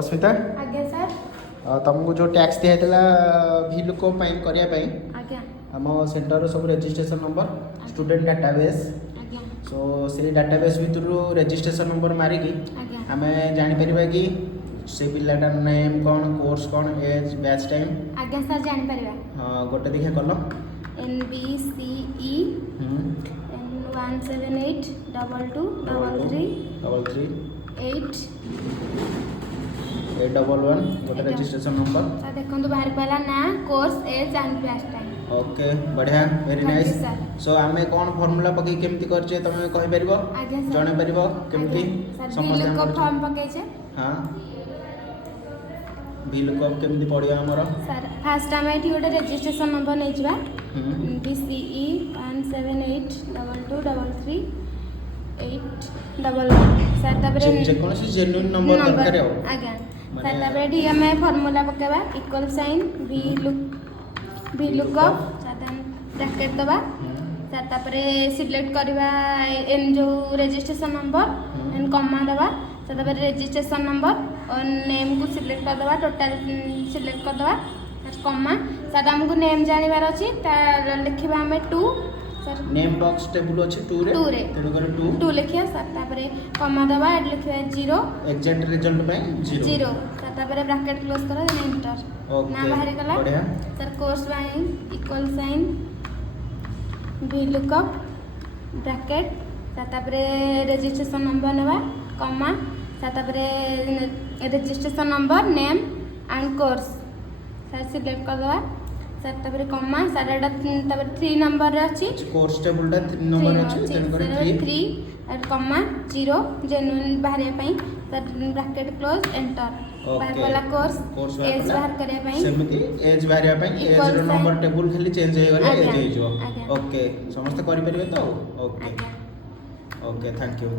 स्मिता आज्ञा सर तुमको जो टैक्स दिया भिलुको करने आज्ञा आम सेंटर सब रजिस्ट्रेशन नंबर स्टूडेंट डाटाबेस आज्ञा सो से डाटाबेस भितर रजिस्ट्रेशन नंबर मारिकी आज्ञा आम जापर कि से पिलाटार नेम कौन कोर्स कौन एज बैच टाइम आज्ञा सर जान परिबा हाँ गोटे देखिए कल NBCE N178 22 3 8 811 गोटे रजिस्ट्रेशन नंबर सर देखो बाहर पहला ना course age and batch time okay बढ़िया very Thank you, nice sir. So आमे कौन फार्मूला पकई केमती करछे तमे कहि परिबो आज्ञा सर जणे परिबो केमती सर VLOOKUP फॉर्म पके छे हां VLOOKUP केमती पड़िया हमर सर फास्ट टाइम एठी गोटे रजिस्ट्रेशन नंबर नै छिबा BCE 178 22 3 811 सर तबरे जे कोन से जेन्युइन नंबर दरकार हो आज्ञा सर तबरे डी हमें फार्मूला पकेबा इक्वल साइन VLOOKUP साधारण ब्रैकेट दबा सर तबरे सिलेक्ट करबा एन जो रजिस्ट्रेशन नंबर एन कॉमा दबा सर तबरे रजिस्ट्रेशन नंबर और नेम को सिलेक्ट कर दबा टोटल सिलेक्ट कर दबा सर कॉमा सर हमको नेम जानिबार अछि ता लिखबा हमें 2 सर नेम बॉक्स टेबल अछि 2 रे तेनु कर 2 लिखिया सर तबरे कॉमा दबा एड लिखबा 0 एग्जैक्ट रिजल्ट पे 0 सर तबरे ब्रैकेट क्लोज करो देन एंटर ना बाहर गला बढ़िया sir course by equal sign VLOOKUP bracket sir तबरे रजिस्ट्रेशन नंबर नबा कॉमा सर तबरे registration number name and course sir select कर दबा सर तबरे कॉमा सर एटा तबरे 3 नंबर रे अछि कोर्स टेबल टा 3 नंबर अछि तेनु कर 3 और कॉमा 0 जेन्युइन बाहर पई सर ब्रैकेट क्लोज एंटर बाहर वाला कोर्स एज बाहर करे पई सेमति एज बाहर पई एज रो नंबर टेबल खाली चेंज हे गले एज हे जो ओके समस्त करि परिबे तो ओके ओके थैंक यू